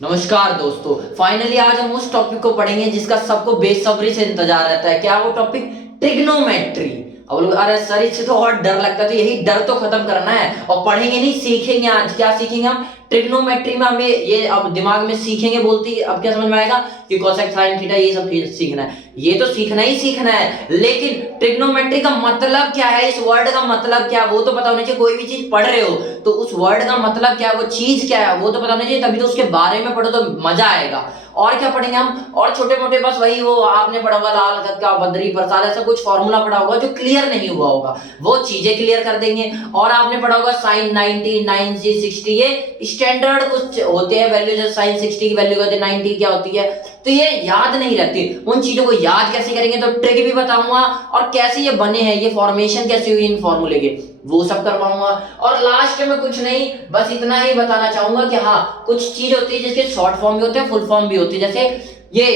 नमस्कार दोस्तों, फाइनली आज हम उस टॉपिक को पढ़ेंगे जिसका सबको बेसब्री से इंतजार रहता है। क्या वो टॉपिक? ट्रिग्नोमेट्री। अब लोग अरे सर इससे तो और डर लगता है, तो यही डर तो खत्म करना है और पढ़ेंगे नहीं, सीखेंगे। आज क्या सीखेंगे हम? ट्रिग्नोमेट्री में हमें ये अब दिमाग में सीखेंगे बोलती अब क्या समझ में आएगा कि कोसेक साइन थीटा ये सब सीखना है। ये तो सीखना ही सीखना है, लेकिन ट्रिग्नोमेट्री का मतलब क्या है, इस वर्ड का मतलब क्या है वो तो पता होना चाहिए। कोई भी चीज पढ़ रहे हो तो उस वर्ड का मतलब क्या है, वो चीज क्या है वो तो पता होना चाहिए, तभी तो उसके बारे में पढ़ो तो मजा आएगा। और क्या पढ़ेंगे हम? और छोटे मोटे बस वही, वो आपने पढ़ा होगा लाल का बद्री प्रसाद, ऐसा कुछ फॉर्मूला पढ़ा होगा जो क्लियर नहीं हुआ होगा, वो चीजें क्लियर कर देंगे। और आपने पढ़ा होगा साइन 90, 9g 60, ये स्टैंडर्ड कुछ होते हैं वैल्यू, जैसे साइन 60 की वैल्यू होती है, 90 क्या होती है, तो ये याद नहीं रहती। उन चीजों को याद कैसे करेंगे, तो ट्रिक भी बताऊंगा और कैसे ये बने हैं, ये फॉर्मेशन कैसे हुई इन फॉर्मूले के, वो सब करवाऊंगा। और लास्ट में कुछ नहीं, बस इतना ही बताना चाहूंगा कि हाँ, कुछ चीज होती है जिसके शॉर्ट फॉर्म भी होते हैं, फुल फॉर्म भी होती है। जैसे ये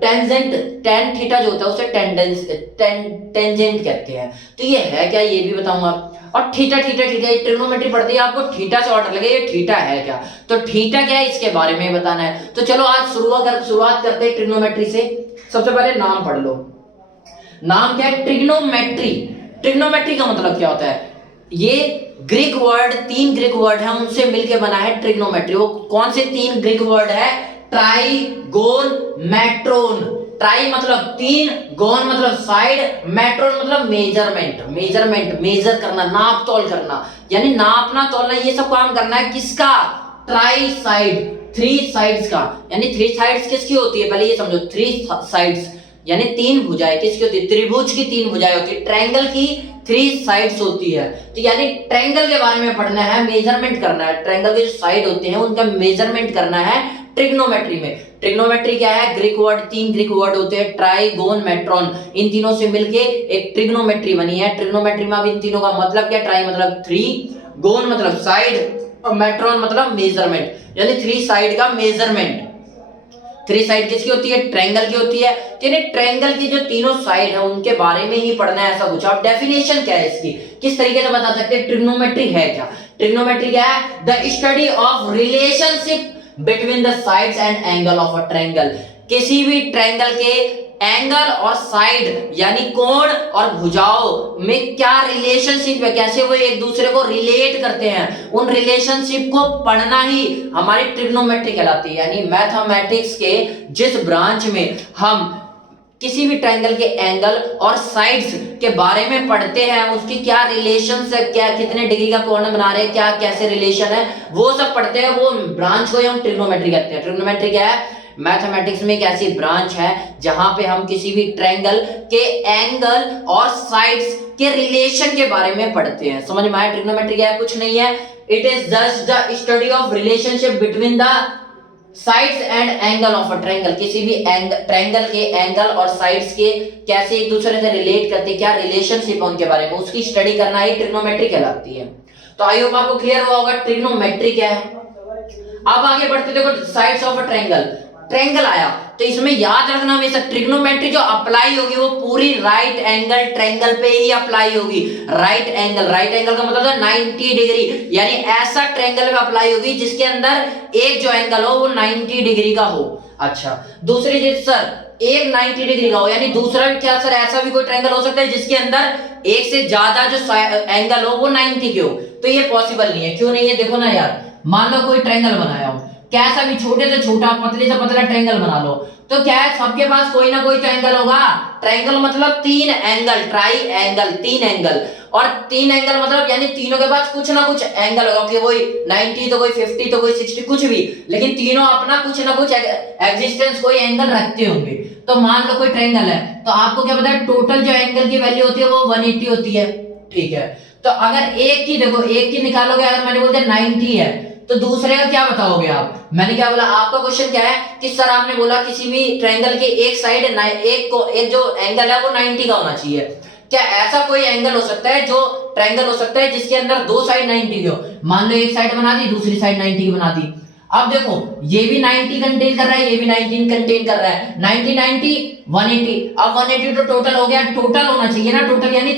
टेंजेंट, टेन थीटा जो होता है उसे टेंजेंट कहते हैं, तो ये है क्या ये भी बताऊंगा। और थीटा थीटा थीटा, ये ट्रिग्नोमेट्री पढ़ती है आपको थीटा से ऑर्डर लगे, ये थीटा है क्या, तो थीटा क्या है इसके बारे में बताना है। तो चलो आज शुरुआत करते हैं ट्रिग्नोमेट्री से। सबसे पहले नाम पढ़ लो। नाम क्या है? ट्रिग्नोमेट्री। ट्रिग्नोमेट्री का मतलब क्या होता है? ये ग्रीक वर्ड, 3 ग्रीक वर्ड है, उनसे मिलकर बना है ट्रिग्नोमेट्री। वो कौन से 3 ग्रीक वर्ड है? ट्राई, गोन, मैट्रोन। ट्राई मतलब 3, गोन मतलब साइड, मैट्रोन मतलब मेजरमेंट। मेजरमेंट मेजर करना, नाप तोल करना, यानी नापना तोलना, ये सब काम करना है किसका? ट्राई साइड, 3 साइड्स का। यानी 3 साइड्स किसकी होती है पहले ये समझो। 3 साइड्स यानी 3 भुजाएं किसकी होती है? त्रिभुज की 3 भुजाएं होती है, ट्रायंगल की 3 साइड्स होती है। तो यानी ट्रायंगल के बारे में पढ़ना है, मेजरमेंट करना है, ट्रायंगल के जो साइड होते हैं उनका मेजरमेंट करना है ट्रिग्नोमेट्री में। ट्रिग्नोमेट्री क्या है? ग्रीक वर्ड, 3 ग्रीक वर्ड होते हैं, ट्राई, गोन, मैट्रोन, इन तीनों से मिलके एक ट्रिग्नोमेट्री बनी है। ट्रिग्नोमेट्री में अब इन तीनों का मतलब क्या? ट्राई मतलब 3, गोन मतलब साइड और मैट्रोन मतलब मेजरमेंट, यानी 3 साइड का मेजरमेंट। 3 साइड किसकी होती है? ट्रायंगल की होती है। यानी ट्रायंगल की जो तीनों साइड है उनके बारे में ही पढ़ना है, ऐसा कुछ। अब डेफिनेशन क्या है इसकी, किस तरीके से बता सकते हैं ट्रिग्नोमेट्री है क्या? ट्रिग्नोमेट्री क्या है? The study of relationship between the sides and angle of a triangle. किसी भी ट्रायंगल के एंगल और साइड यानी कोण और भुजाओं में क्या रिलेशनशिप है, कैसे वो एक दूसरे को रिलेट करते हैं, उन रिलेशनशिप को पढ़ना ही हमारी ट्रिग्नोमेट्री कहलाती है। यानी मैथमेटिक्स के जिस ब्रांच में हम किसी भी ट्रायंगल के एंगल और साइड्स के बारे में पढ़ते हैं, उसकी क्या रिलेशन है, क्या कितने डिग्री का कोण बना रहे हैं, क्या कैसे रिलेशन है, वो सब पढ़ते हैं, वो ब्रांच को हम ट्रिग्नोमेट्री कहते हैं। ट्रिग्नोमेट्री क्या है? मैथमेटिक्स में एक ऐसी ब्रांच है जहां पे हम किसी भी ट्रायंगल के एंगल और साइड्स के रिलेशन के बारे में पढ़ते हैं। समझ में आया? ट्रिग्नोमेट्री क्या है? कुछ नहीं है, it is just the study of relationship between the sides and angle of a triangle. किसी भी ट्रायंगल के एंगल और साइड्स के कैसे एक दूसरे से रिलेट करते हैं, क्या रिलेशनशिप है उनके बारे में, उसकी स्टडी करना ही ट्रिग्नोमेट्री कहलाती है। तो आई होप आपको क्लियर हुआ होगा ट्रिग्नोमेट्री क्या है। अब आगे बढ़ते, देखो sides of a triangle. Triangle आया तो इसमें याद रखना हमेशा ट्रिग्नोमेट्री जो अप्लाई होगी वो पूरी राइट एंगल ट्रायंगल पे ही अप्लाई होगी। राइट एंगल का मतलब है 90 डिग्री, यानी ऐसा ट्रायंगल में अप्लाई होगी जिसके अंदर एक जो एंगल हो वो 90 डिग्री का हो। अच्छा, दूसरी चीज सर एक 90 डिग्री का हो, यानी दूसरा क्या सर, ऐसा भी कोई ट्रायंगल हो सकता है जिसके अंदर एक से ज्यादा जो एंगल हो वो 90 के हो, तो ये पॉसिबल नहीं है। क्यों नहीं है? देखो ना यार, मान लो कोई ट्रायंगल बनाया हो, कैसा भी छोटे से छोटा पतले से पतला ट्रायंगल बना लो, तो क्या है सबके पास कोई ना कोई ट्रायंगल होगा। ट्रायंगल मतलब 3 एंगल, ट्राई एंगल 3 एंगल, और 3 एंगल मतलब यानी तीनों के पास कुछ ना कुछ एंगल होगा, कि कोई 90 तो कोई 50 तो कोई 60 कुछ भी, लेकिन तीनों अपना कुछ ना कुछ एग्जिस्टेंस कोई एंगल रखते होंगे। तो मान लो कोई ट्रायंगल है, तो आपको क्या पता है टोटल जो एंगल की वैल्यू होती है वो 180 होती है, ठीक है। तो अगर एक की देखो, एक की निकालोगे, अगर मैंने बोल दिया 90 है तो दूसरे का क्या बताओगे आप? मैंने क्या बोला? आपका क्वेश्चन क्या है कि सर आपने बोला किसी भी ट्रायंगल के एक साइड एक जो एंगल है वो 90 का होना चाहिए। क्या ऐसा कोई एंगल हो सकता है, जो ट्रायंगल हो सकता है जिसके अंदर दो साइड 90 की हो? मान लो एक साइड बना दी, दूसरी साइड 90 की बना दी। अब देखो ये भी 90 कंटेन कर रहा है, ये भी 19 कंटेन कर रहा है, 90 90 180। अब 180 तो टोटल हो गया, टोटल होना चाहिए ना, टोटल यानी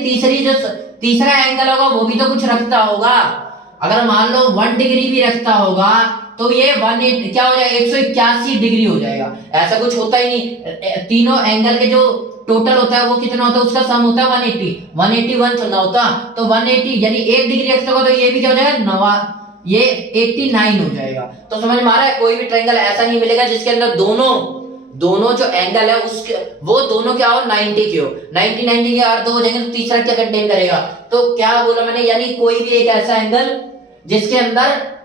तीसरा एंगल होगा वो भी तो कुछ रखता होगा। अगर मान लो 1 डिग्री भी रखता होगा तो ये 180 क्या हो जाएगा, 181 डिग्री हो जाएगा। ऐसा कुछ होता ही नहीं, तीनों एंगल के जो टोटल होता है वो कितना होता है, उसका सम होता है 180, 181 चलना होता तो 180 यानी 1 डिग्री एक्स्ट्रा होगा तो ये भी क्या हो जाएगा, ये 89 हो जाएगा। तो समझ में आ रहा है, कोई भी ट्रायंगल ऐसा नहीं मिलेगा जिसके अंदर दोनों जो एंगल है उसके वो दोनों क्या हो 90 के हो, 90 के अर्ध हो जाएंगे तो तीसरा क्या कंटेन करेगा, तो क्या बोला मैंने, यानी कोई भी एक ऐसा एंगल जिसके अंदर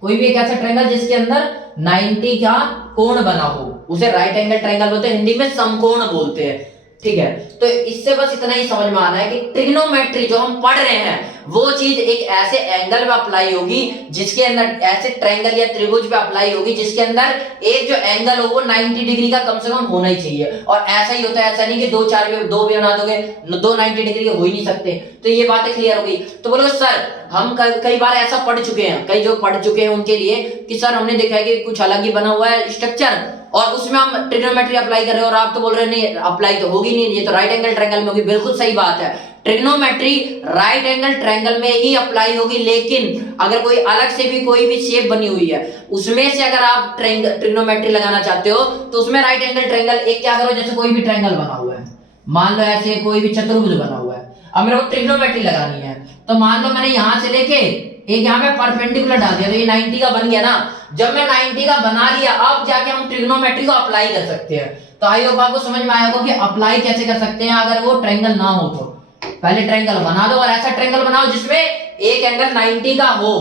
कोई भी एक ऐसा ट्रायंगल जिसके अंदर 90 का कोण बना हो उसे राइट एंगल ट्रायंगल बोलते हैं, हिंदी में समकोण बोलते हैं। ठीक है, तो इससे बस इतना ही समझ में आना है कि ट्रिग्नोमेट्री जो हम पढ़ रहे हैं वो चीज एक ऐसे एंगल पे अप्लाई होगी जिसके अंदर, ऐसे ट्रायंगल या त्रिभुज पे अप्लाई होगी जिसके अंदर एक जो एंगल हो वो 90 डिग्री का कम से कम होना ही चाहिए। और ऐसा ही होता है, ऐसा नहीं कि दो भी बना दोगे, दो 90 डिग्री के हो ही नहीं सकते। तो ये बातें क्लियर हो गई। तो बोलो सर हम कई बार ऐसा पढ़ चुके हैं, कई जो पढ़ चुके हैं उनके लिए कि सर हमने देखा है कि कुछ अलग ही बना हुआ है स्ट्रक्चर और उसमें हम ट्रिग्नोमेट्री अप्लाई कर रहे हैं और आप तो बोल रहे हैं नहीं अप्लाई तो होगी नहीं, ये तो राइट एंगल ट्रायंगल में होगी। बिल्कुल सही बात है, ट्रिग्नोमेट्री राइट एंगल ट्रायंगल में ही अप्लाई होगी, लेकिन अगर कोई अलग से भी कोई भी शेप बनी हुई है उसमें से अगर आप ट्रिग्नोमेट्री लगाना चाहते हो तो उसमें राइट एंगल ट्रायंगल एक क्या करो, जैसे कोई भी ट्रायंगल बना हुआ है, मान लो ऐसे कोई भी चतुर्भुज बना हुआ है, अब मेरे को ट्रिग्नोमेट्री लगानी है तो मान लो मैंने यहां से लेके एक यहाँ पे परपेंडिकुलर डाल दिया तो ये 90 का बन गया ना। जब मैं 90 का बना लिया अब जाके हम ट्रिग्नोमेट्री को अप्लाई कर सकते हैं। तो आई होप आपको समझ में आया होगा कि अप्लाई कैसे कर सकते हैं अगर वो ट्रायंगल ना हो तो। पहले ट्रायंगल बना दो और ऐसा ट्रायंगल बनाओ जिसमें एक एंगल 90 का हो।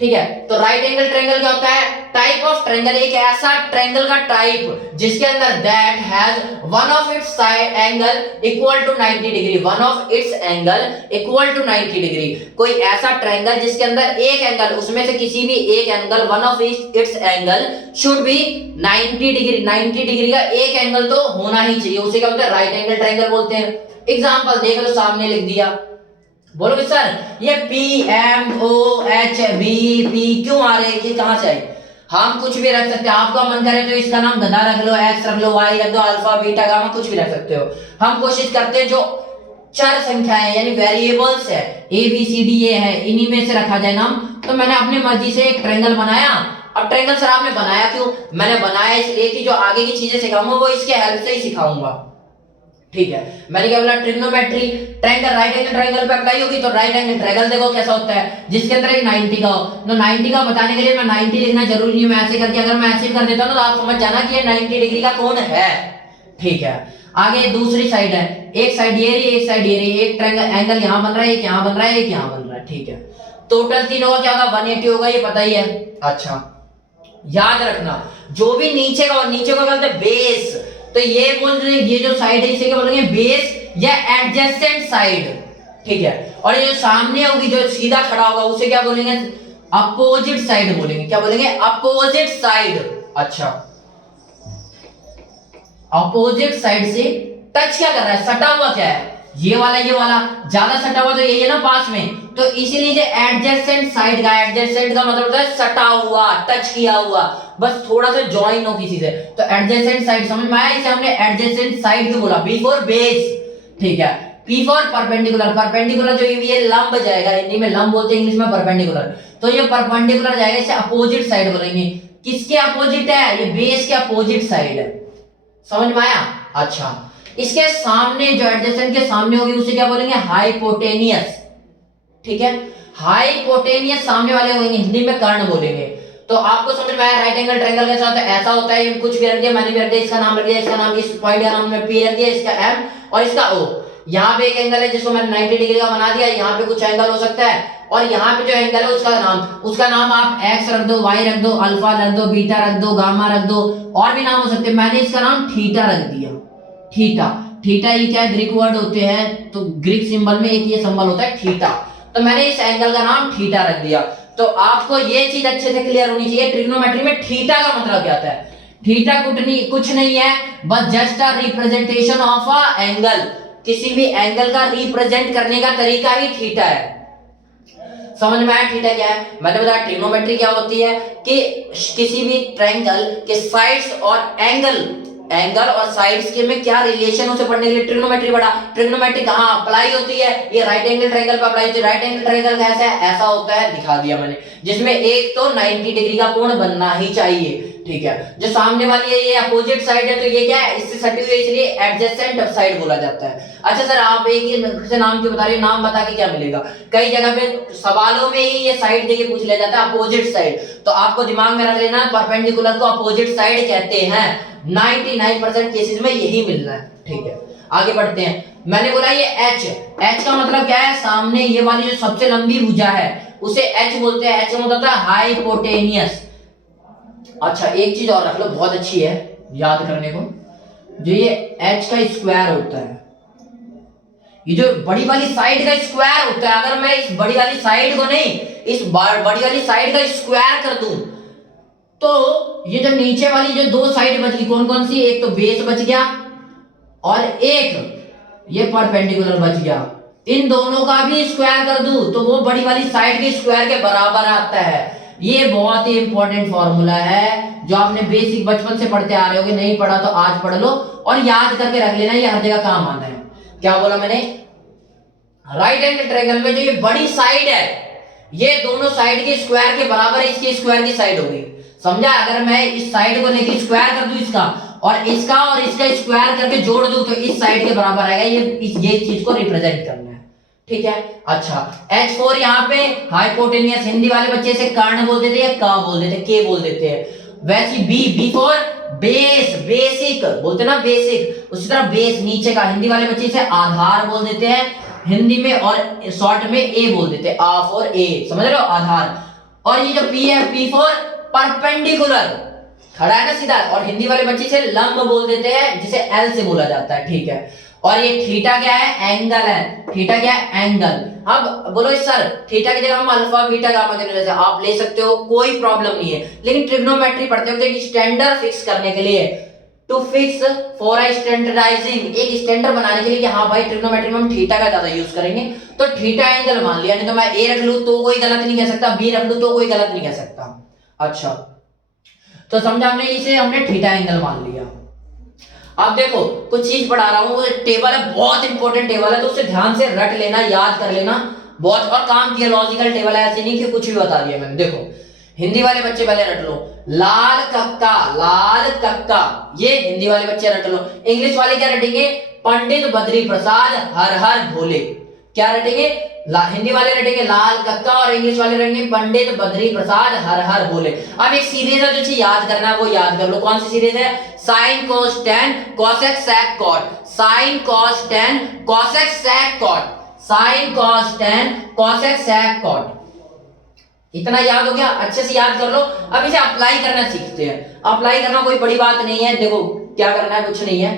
ठीक है, तो राइट एंगल ट्रायंगल क्या होता है, टाइप ऑफ ट्रायंगल, एक ऐसा ट्रायंगल का टाइप जिसके अंदर that has one of its side angle equal to 90 degree, one of its angle equal to 90 degree. कोई ऐसा ट्रायंगल जिसके अंदर एक एंगल, उसमें से किसी भी एक angle, one of its angle should be 90 degree, 90 degree का एक एंगल तो होना ही चाहिए, उसे क्या बोलते हैं, राइट एंगल ट्रायंगल बोलते हैं। एग्जांपल देख लो, सामने लिख दिया, बोलोगे सर ये P M O H B P क्यों आ रहे हैं, ये कहां से आए। हम कुछ भी रख सकते हैं, आपका मन करे तो इसका नाम गधा रख लो, एक्स रख लो, वाई रख दो, अल्फा बीटा गामा कुछ भी रख सकते हो। हम कोशिश करते हैं जो चर संख्याएं यानी वेरिएबल्स है A B C D A है इन्हीं में से रखा जाए नाम। तो मैंने अपनी मर्जी से एक ट्रायंगल बनाया। अब ट्रायंगल सर आपने बनाया क्यों, मैंने बनाया इसलिए कि जो आगे की चीजें सिखाऊंगा वो इसके हेल्प से ही सिखाऊंगा। ठीक है, मैंने क्या बोला, trigonometry triangle right angle triangle पे अप्लाई होगी तो राइट एंगल ट्रायंगल देखो कैसा होता है जिसके अंदर एक 90 का हो। तो 90 का बताने के लिए मैं 90 लिखना जरूरी नहीं है, मैं ऐसे करके अगर मैं ऐसे कर देता हूं ना तो आप समझ जाना कि ये 90 डिग्री का कोण है। ठीक है, आगे दूसरी साइड है, एक साइड ये रही एक साइड ये रही, एक ट्रायंगल एंगल यहां बन रहा है, एक यहां बन रहा है, एक यहां बन रहा है। ठीक है, टोटल तीनों का क्या होगा 180 होगा, ये पता ही है। अच्छा याद रखना जो भी नीचे का, नीचे को बोलते हैं बेस, तो ये बोल रहे ये जो साइड है इसे क्या बोलेंगे, बेस या एडजेसेंट साइड। ठीक है, और ये जो सामने होगी जो सीधा खड़ा होगा उसे क्या बोलेंगे, अपोजिट साइड बोलेंगे। क्या बोलेंगे, अपोजिट साइड। अच्छा, अपोजिट साइड से टच क्या कर रहा है, सटा हुआ क्या है, ये वाला ज्यादा सटा हुआ तो यही है ना पास में, तो इसीलिए जो एडजेसेंट साइड का, एडजेसेंट का मतलब होता है सटा हुआ, टच किया हुआ, बस थोड़ा सा ज्वाइन हो किसी से। तो एडजेसेंट साइड समझ में आया, इसे हमने एडजेसेंट साइड क्यों बोला, बी फॉर बेस। ठीक है, पी फॉर परपेंडिकुलर, परपेंडिकुलर जो ये लंब जाएगा, हिंदी में लंब बोलते हैं, इंग्लिश में परपेंडिकुलर, तो ये परपेंडिकुलर जाएगा, इसे अपोजिट साइड बोलेंगे। किसके अपोजिट है, ये बेस के अपोजिट साइड है। समझ में आया। अच्छा, इसके सामने जो एडजेसेंट के सामने होगी उसे क्या बोलेंगे, हाइपोटेनियस। ठीक है, हाइपोटेनियस सामने वाले होंगे, हिंदी में कर्ण बोलेंगे। तो आपको समझ में आया राइट एंगल ट्रायंगल के साथ ऐसा होता है, कुछ भी रख दिया, मैंने भी रख दिया, इसका नाम रख दिया, इसका नाम, इस पॉइंट का नाम मैं पी रख दिया, इसका एम और इसका ओ। यहाँ पे एक एंगल है जिसको मैंने 90 डिग्री का बना दिया, यहाँ पे कुछ एंगल हो सकता है, और यहाँ पे जो एंगल है उसका नाम आप एक्स रख दो, वाई रख दो, अल्फा रख दो, बीटा रख दो, गामा रख दो, और भी नाम हो सकते हैं। मैंने इसका नाम थीटा रख दिया। थीटा, थीटा ये क्या ग्रीक वर्ड होते हैं, तो ग्रीक सिंबल में एक ये सिंबल होता है थीटा, तो मैंने इस एंगल का नाम थीटा रख दिया। तो आपको ये चीज अच्छे से क्लियर होनी चाहिए, ट्रिग्नोमेट्री में थीटा का मतलब क्या होता है। थीटा कुछ नहीं है, बस just a representation of a angle, किसी भी एंगल का रिप्रेजेंट करने का तरीका ही थीटा है। समझ में आया थीटा क्या है। मैंने बताया ट्रिग्नोमेट्री क्या होती है कि किसी भी ट्रायंगल के साइड्स और एंगल एंगल और साइड्स के में क्या रिलेशन उसे पढ़ने के लिए ट्रिग्नोमेट्री पढ़ा। ट्रिग्नोमेट्री कहाँ अप्लाई होती है, ये राइट एंगल ट्रायंगल पे अप्लाई होती है। राइट एंगल ट्रायंगल कैसा है, ऐसा होता है, दिखा दिया मैंने, जिसमें एक तो 90 डिग्री का कोण बनना ही चाहिए, ठीक है। जो सामने वाली है ये अपोजिट साइड है, तो ये क्या है, इससे सटी हुई है, इसलिए एडजेसेंट साइड बोला जाता है। अच्छा सर आप एक ही से नाम क्यों बता रहे हो, नाम बता के क्या मिलेगा, कई जगह पे सवालों में ही ये साइड देके पूछ लिया जाता है, अपोजिट साइड, तो आपको दिमाग में रख लेना परपेंडिकुलर को अपोजिट साइड कहते हैं। 99% केसेस में यही मिलना है, ठीक है। आगे बढ़ते हैं, मैंने बोला ये एच का मतलब क्या है, सामने ये वाली जो सबसे लंबी भुजा है उसे एच बोलते हैं। एच का मतलब है हाइपोटेनियस। अच्छा एक चीज और रख लो, बहुत अच्छी है याद करने को, जो ये एच का स्क्वायर होता है, ये जो बड़ी वाली साइड का स्क्वायर होता है, अगर मैं इस बड़ी वाली साइड को नहीं, इस बड़ी वाली साइड का स्क्वायर कर दूं, तो ये जो नीचे वाली जो दो साइड बच गई, कौन कौन सी, एक तो बेस बच गया और एक ये परपेंडिकुलर बच गया, इन दोनों का भी स्क्वायर कर दूं तो वो बड़ी वाली साइड के स्क्वायर के बराबर आता है। ये बहुत ही इंपॉर्टेंट फॉर्मूला है जो आपने बेसिक बचपन से पढ़ते आ रहे होगे, नहीं पढ़ा तो आज पढ़ लो और याद करके रख लेना, ये हर जगह काम आता है। क्या बोला मैंने, राइट एंगल ट्रायंगल में जो ये बड़ी साइड है ये दोनों साइड के स्क्वायर के बराबर है, इसके स्क्वायर की साइड हो गई, समझा। अगर मैं इस साइड को लेके स्क्वायर कर दूं इसका और इसका स्क्वायर करके जोड़ दूं तो इस साइड के बराबर आएगा, ये चीज को रिप्रेजेंट करना है, ठीक है। अच्छा H4 यहाँ पे हाइपोटेनियस, हिंदी वाले बच्चे इसे कर्ण बोल देते हैं, का बोल देते हैं, के बोल देते हैं। वैसे बी फॉर बेस, बेसिक बोलते ना, बेसिक, उसी तरह बेस नीचे का, हिंदी वाले बच्चे इसे आधार बोल देते हैं हिंदी में, और शॉर्ट में ए बोल देते हैं, आ फॉर ए, समझ रहे हो, आधार। और ये जो पी है, पी फॉर परपेंडिकुलर, खड़ा है ना सीधा, और हिंदी वाले बच्चे इसे लंब बोल देते हैं जिसे एल से बोला जाता है, ठीक है। और ये थीटा क्या है, एंगल है, थीटा क्या है, एंगल। अब बोलो सर थीटा की जगह हम अल्फा बीटा गामा जैसे आप ले सकते हो, कोई प्रॉब्लम नहीं है, लेकिन ट्रिग्नोमेट्री पढ़ते वक्त एक स्टैंडर्ड फिक्स करने के लिए, to fix for a standardising, एक स्टैंडर्ड बनाने के लिए कि हाँ भाई ट्रिग्नोमेट्री में हम थीटा का ज्यादा यूज करेंगे, तो थीटा एंगल मान लिया, नहीं तो मैं ए रख लूं तो कोई गलत नहीं कह सकता, बी रख लूं तो कोई गलत नहीं कह सकता। अच्छा तो समझा हमने, इसे हमने थीटा एंगल मान लिया। अब देखो कुछ चीज पढ़ा रहा हूँ, वो टेबल है, बहुत इंपॉर्टेंट टेबल है, तो उसे ध्यान से रट लेना, याद कर लेना, बहुत और काम किया, लॉजिकल टेबल है, ऐसे नहीं कि कुछ भी बता दिया मैंने। देखो हिंदी वाले बच्चे पहले रट लो, लाल कक्का, ये हिंदी वाले बच्चे रट लो। इंग्लिश वाले क्या रटेंगे, पंडित बद्री प्रसाद हर हर भोले, क्या रटेंगे, हिंदी वाले रटेंगे लाल कक्का और इंग्लिश वाले रटेंगे पंडित बद्री प्रसाद हर हर भोले। अब एक सीरीज है जो चीज याद करना है वो याद कर लो, कौन सी सीरीज है, sine cos tan cosec sec cot, sine cos tan cosec sec cot, sine cos tan cosec sec cot, इतना याद हो गया, अच्छे से याद कर लो। अब इसे अप्लाई करना सीखते हैं। अप्लाई करना कोई बड़ी बात नहीं है, देखो क्या करना है, कुछ नहीं है,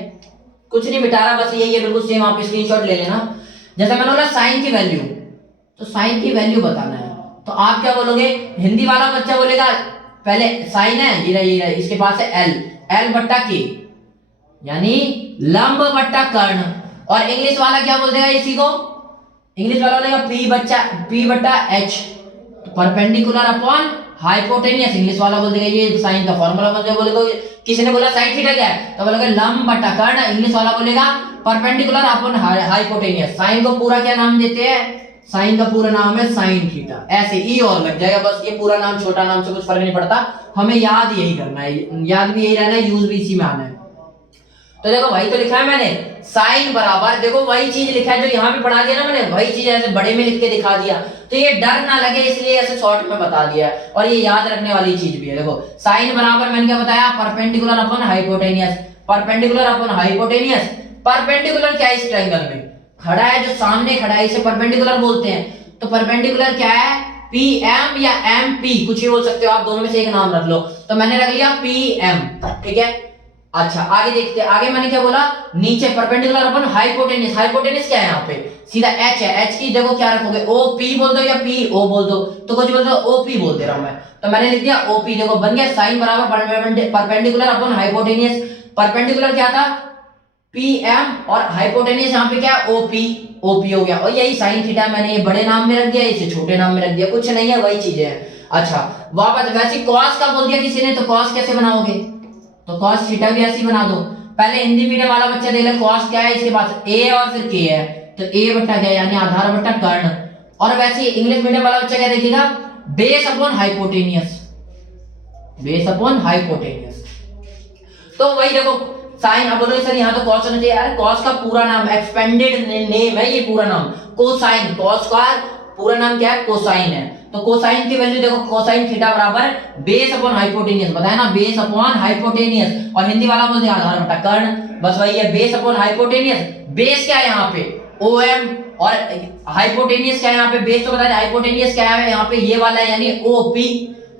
कुछ नहीं मिटा रहा, बस यही है, बिल्कुल सेम, आप स्क्रीनशॉट ले लेना। जैसे मैंने बोला साइन की वैल्यू, तो साइन की वैल्यू बताना है, तो आप क्या बोलोगे, हिंदी वाला बच्चा बोलेगा पहले साइन है, ये रहा, इसके पास है एल बट्टा के, यानी लंब बट्टा कर्ण, और इंग्लिश वाला क्या बोल देगा इसी को, इंग्लिश वाला बोलेगा पी बट्टा H, perpendicular upon hypotenuse, English वाला बोल देगा ये साइन का फॉर्मूला बोलेगा। किसी ने बोला साइन थीटा क्या है, तो बोलेगा लंब बट्टा कर्ण, इंग्लिश वाला बोलेगा परपेंडिकुलर अपॉन हाइपोटेनियस। साइन को पूरा क्या नाम देते हैं, साइन का पूरा नाम है साइन थीटा, ऐसे ई और लग जाएगा, बस ये पूरा नाम छोटा नाम से कुछ फर्क नहीं पड़ता, हमें याद यही करना है, याद भी यही रहना है, यूज भी इसी में आना है। तो देखो वही तो लिखा है मैंने, साइन बराबर, देखो वही चीज लिखा है जो यहाँ पे पढ़ा दिया ना मैंने, वही चीज ऐसे बड़े में लिख के दिखा दिया, तो ये डर ना लगे इसलिए ऐसे शॉर्ट में बता दिया, और ये याद रखने वाली चीज भी है। देखो साइन बराबर मैंने क्या बताया, perpendicular upon hypotenuse, perpendicular upon hypotenuse, perpendicular क्या है, इस ट्रायंगल में खड़ा है, जो सामने खड़ा है इसे परपेंडिकुलर बोलते हैं, तो परपेंडिकुलर क्या है, पी एम या एम पी, कुछ भी बोल सकते हो आप, दोनों में से एक नाम रख लो, तो मैंने रख लिया पी एम, ठीक है। अच्छा आगे देखते हैं, आगे मैंने क्या बोला, नीचे परपेंडिकुलर अपन हाइपोटेनियस, हाइपोटेनियस क्या है यहाँ पे, सीधा एच है, एच की देखो क्या रखोगे, ओ पी बोल दो या पी ओ बोल दो, तो कुछ बोल दो ओ पी बोल दे रहा हूं मैं, तो मैंने लिख दिया ओ पी। देखो बन गया साइन बराबर परपेंडिकुलर अपन हाइपोटेनियस, परपेंडिकुलर क्या था पी एम और हाइपोटेनियस यहाँ पे क्या ओ पी हो गया, और यही साइन थीटा मैंने ये बड़े नाम में रख दिया, इसे छोटे नाम में रख दिया, कुछ नहीं है, वही चीजें हैं। अच्छा वापस वैसे कॉस का बोल दिया किसी ने, तो कॉस कैसे बनाओगे, तो cos थीटा भी ऐसे ही बना दो। पहले हिंदी मीडियम वाला बच्चा देख ले cos क्या है इसके पास a और फिर k है, तो a बट्टा क्या यानी आधार बट्टा कर्ण। और वैसे ही इंग्लिश मीडियम वाला बच्चा क्या देखेगा, base upon hypotenuse, base upon hypotenuse. तो वही देखो साइन, अब बोलो सर यहाँ तो cos होना चाहिए, यार cos का पूरा नाम एक्सपेंडेड नेम है ये पूरा नाम कोसाइन, cos का पूरा नाम क्या है कोसाइन है। तो कोसाइन की वैल्यू देखो कोसाइन थीटा बराबर बेस अपॉन हाइपोटेनियस, बताया ना बेस अपॉन हाइपोटेनियस, और हिंदी वाला बोलते हैं आधार बटा कर्ण, बस वही है बेस अपॉन हाइपोटेनियस। बेस क्या है यहाँ पे OM, और हाइपोटेनियस क्या है यहाँ पे, बेस तो बता दें, हाइपोटेनियस क्या है यहाँ पे ये वाला है यानी OP,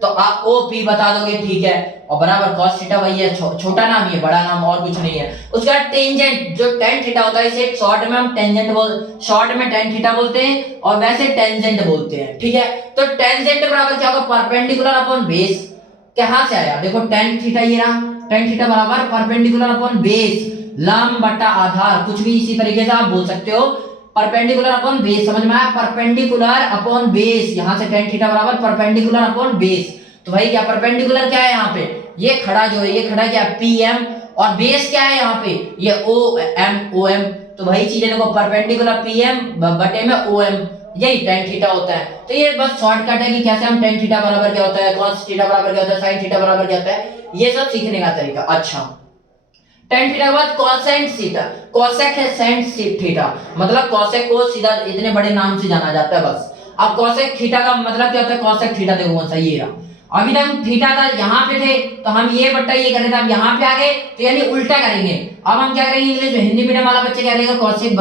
तो आप OP बता दोगे ठीक है, और बराबर cos थीटा वही है, छोटा नाम ये बड़ा नाम और कुछ नहीं है। उसके बाद टेंजेंट जो tan थीटा होता है इसे शॉर्ट में हम टेंजेंट शॉर्ट में tan थीटा बोलते हैं और वैसे टेंजेंट बोलते हैं, ठीक है। तो टेंजेंट बराबर क्या होगा, परपेंडिकुलर अपॉन बेस। कहां से आया देखो tan थीटा ये रहा, tan थीटा बराबर परपेंडिकुलर अपॉन बेस, लंब बटा आधार, कुछ भी इसी तरीके से आप बोल सकते हो, परपेंडिकुलर अपॉन बेस, समझ में आया, परपेंडिकुलर अपॉन बेस, यहां से tan थीटा बराबर परपेंडिकुलर अपॉन बेस। तो भाई क्या परपेंडिकुलर क्या है यहाँ पे, ये खड़ा जो है ये खड़ा क्या PM, और बेस क्या है यहाँ पे ये OM। तो वही चीज है देखो परपेंडिकुलर PM बटे में OM, यही tan थीटा होता है। तो ये बस शॉर्टकट है कि कैसे हम tan थीटा बराबर क्या होता है, cos थीटा बराबर क्या होता है, sin थीटा बराबर क्या होता है, ये सब सीखने का तरीका। अच्छा tan थीटा के बाद cosecant थीटा, cosec है sec थीटा, मतलब cosec को सीधा इतने बड़े नाम से जाना जाता है बस। अब cosec थीटा का मतलब क्या होता है, cosec थीटा देखो कौन सा ये रहा, अभी तक थीटा था यहाँ पे थे तो हम ये बट्टा ये कर रहे थे, अब यहाँ पे आ गए तो यानी उल्टा करेंगे। अब हम क्या करेंगे, इंग्लिश में हिंदी मीडियम वाला बच्चा क्या करेगा, cosec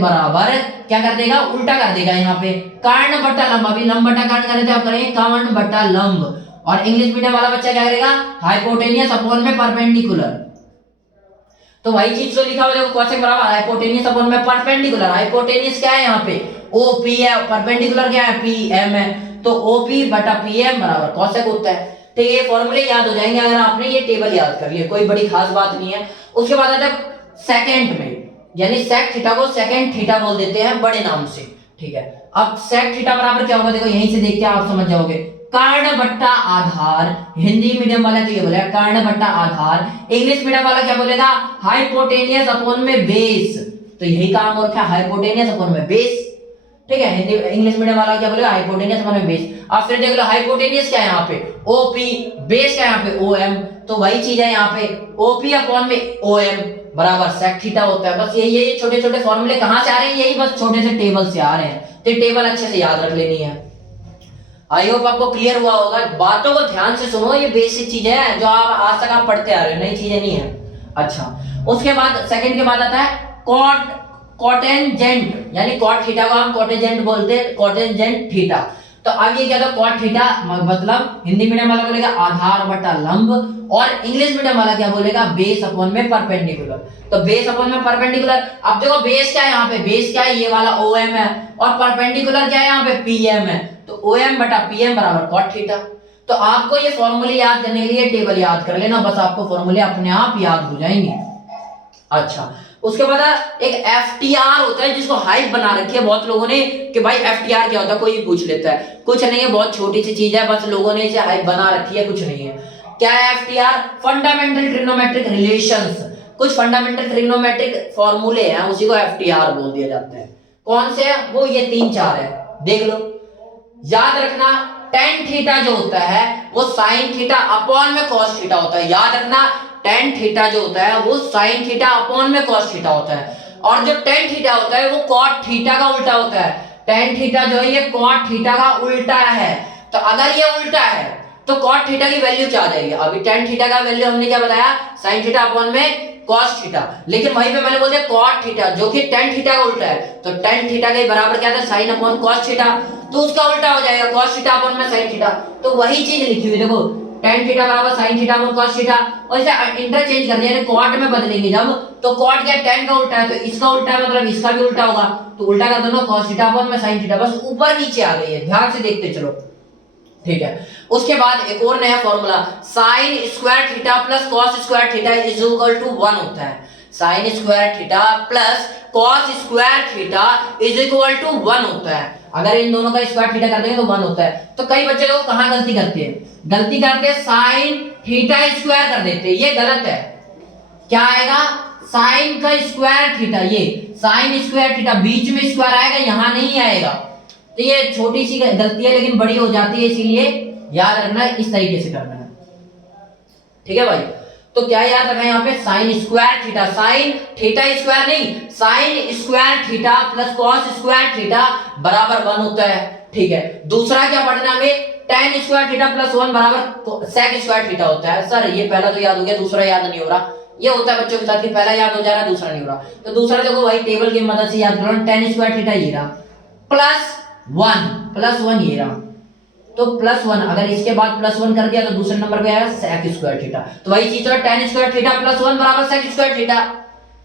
बराबर क्या कर देगा, उल्टा कर देगा यहाँ पे कर्ण बट्टा लंब, अभी लंब बट्टा कर्ण कर रहे थे अब करेंगे कर्ण बट्टा लंब। और इंग्लिश मीडियम वाला बच्चा क्या करेगा, हाइपोटेनियस अपॉन में परपेंडिकुलर। तो वही चीज तो लिखा हुआ देखो cosec बराबर हाइपोटेनियस अपॉन में परपेंडिकुलर, हाइपोटेनियस क्या है यहाँ पे OP है, परपेंडिकुलर क्या है PM है, तो OP बटा PM बराबर cosec होता है। तो ये फॉर्मूले याद हो जाएंगे अगर आपने ये टेबल याद कर लिया, कोई बड़ी खास बात नहीं है। उसके बाद आता है सेकंड में, यानी sec थीटा को सेकंड थीटा बोल देते हैं बड़े नाम से, ठीक है। अब sec थीटा बराबर क्या होगा देखो यहीं से देख के आप समझ जाओगे, कर्ण बट्टा आधार, हिंदी मीडियम वाला तो ये बोलेगा कर्ण बट्टा आधार, इंग्लिश मीडियम वाला क्या बोलेगा हाइपोटेनियस अपॉन में बेस, तो यही काम हो रखा है हाइपोटेनियस अपॉन में बेस, ठीक है। हिंदी इंग्लिश मीडियम वाला क्या बोलेगा हाइपोटेनियस अपॉन में बेस। अब फिर देख लो हाइपोटेनियस क्या है यहाँ पे OP, बेस क्या है यहाँ पे OM, तो वही चीज है यहाँ पे OP अपॉन में OM बराबर sec थीटा होता है। बस यही छोटे छोटे फॉर्मूले कहां से आ रहे हैं, यही बस छोटे से टेबल से आ रहे हैं, तो टेबल अच्छे से याद रख लेनी है। आई होप आपको क्लियर हुआ होगा, बातों को ध्यान से सुनो, ये बेसिक चीज है जो आप आज तक आप पढ़ते आ रहे हो, नई चीजें नहीं है। अच्छा उसके बाद सेकंड के बाद आता है कॉटेंजेंट, यानी कॉट थीटा को हम कॉटेंजेंट बोलते हैं, कॉटेंजेंट थीटा। तो अब ये क्या था कॉट थीटा मतलब हिंदी मीडियम वाला बोलेगा आधार बटा लंब, और इंग्लिश मीडियम वाला क्या बोलेगा बेस अपॉन में परपेंडिकुलर, तो बेस अपॉन में परपेंडिकुलर। अब देखो बेस क्या है यहाँ पे, बेस क्या है ये वाला OM है, और परपेंडिकुलर क्या है यहाँ पे PM है, तो OM बटा PM बराबर कॉट थीटा। तो आपको ये फॉर्मूले याद करने के लिए टेबल याद कर लेना, बस आपको फॉर्मूले अपने आप याद हो जाएंगे। अच्छा उसके बाद एक FTR होता है जिसको हाइप बना रखी है बहुत लोगों ने कि भाई FTR क्या होता है, कोई पूछ लेता है, कुछ नहीं है, बहुत छोटी सी चीज है, बस लोगों ने इसे हाइप बना रखी है, कुछ नहीं है। क्या है FTR, फंडामेंटल ट्रिग्नोमेट्रिक रिलेशंस, कुछ फंडामेंटल ट्रिग्नोमेट्रिक फॉर्मूले हैं उसी को FTR बोल दिया जाता है। कौन से है वो, ये 3-4 है, देख लो याद रखना। tan थीटा जो होता है वो sin थीटा अपॉन में cos थीटा होता है, याद रखना tan थीटा जो होता है वो sin थीटा अपॉन में cos थीटा होता है, और जो tan थीटा होता है वो cot थीटा का उल्टा होता है। tan थीटा जो है ये cot थीटा का उल्टा है, तो अगर ये उल्टा है तो cot थीटा की वैल्यू क्या आ जाएगी, अभी tan थीटा का वैल्यू हमने क्या बताया sin थीटा अपॉन में cos थीटा, लेकिन वहीं पे मैंने बोल दिया cot थीटा जो कि tan थीटा का उल्टा है, तो tan थीटा के बराबर क्या था sin अपॉन cos थीटा, तो उसका उल्टा हो जाएगा cos थीटा अपॉन में sin थीटा। तो वही चीज लिखी हुई देखो tan थीटा बराबर sin theta upon cos theta, और इसे इंटरचेंज कर दिया cot में बदलेंगे जब, तो cot क्या tan का उल्टा है तो इसका उल्टा है, मतलब इसका भी उल्टा होगा, तो उल्टा कर दो ना cos थीटा अपॉन में sin थीटा, बस ऊपर नीचे आ गई है, ध्यान से देखते चलो, ठीक है। उसके बाद एक और नया formula sin square theta plus cos square theta is equal to 1 होता है। Sine square theta plus cos square theta is equal to 1 होता है। अगर इन दोनों का स्क्वायर थीटा कर देंगे तो 1 होता है। तो कई बच्चे लोग कहां गलती करते हैं, गलती करते हैं साइन थीटा स्क्वायर कर देते हैं, ये गलत है। क्या आएगा, साइन का स्क्वायर थीटा, ये साइन स्क्वायर थीटा, बीच में स्क्वायर आएगा, यहां नहीं आएगा। तो ये छोटी सी गलती है लेकिन बड़ी हो जाती है, इसीलिए याद रखना है, इस तरीके से करना है। ठीक है भाई, तो क्या याद रखना है यहाँ पे, sine square theta, sine theta square नहीं, sine square theta plus cos square theta बराबर 1 होता है। ठीक है, दूसरा क्या पढ़ना हमें, tan स्क्वायर थीटा प्लस 1 बराबर sec स्क्वायर थीटा होता है। सर ये पहला तो याद हो गया, दूसरा याद नहीं हो रहा। ये होता है बच्चों के साथ कि पहला याद हो जा रहा है, दूसरा नहीं हो रहा। तो दूसरा देखो भाई, टेबल की मदद से याद करो, tan स्क्वायर थीटा ये रहा प्लस 1 ये रहा। तो प्लस 1, अगर इसके बाद प्लस 1 कर दिया तो दूसरे नंबर पे आएगा sec स्क्वायर थीटा। तो वही चीज है, tan स्क्वायर थीटा प्लस 1 बराबर sec स्क्वायर थीटा।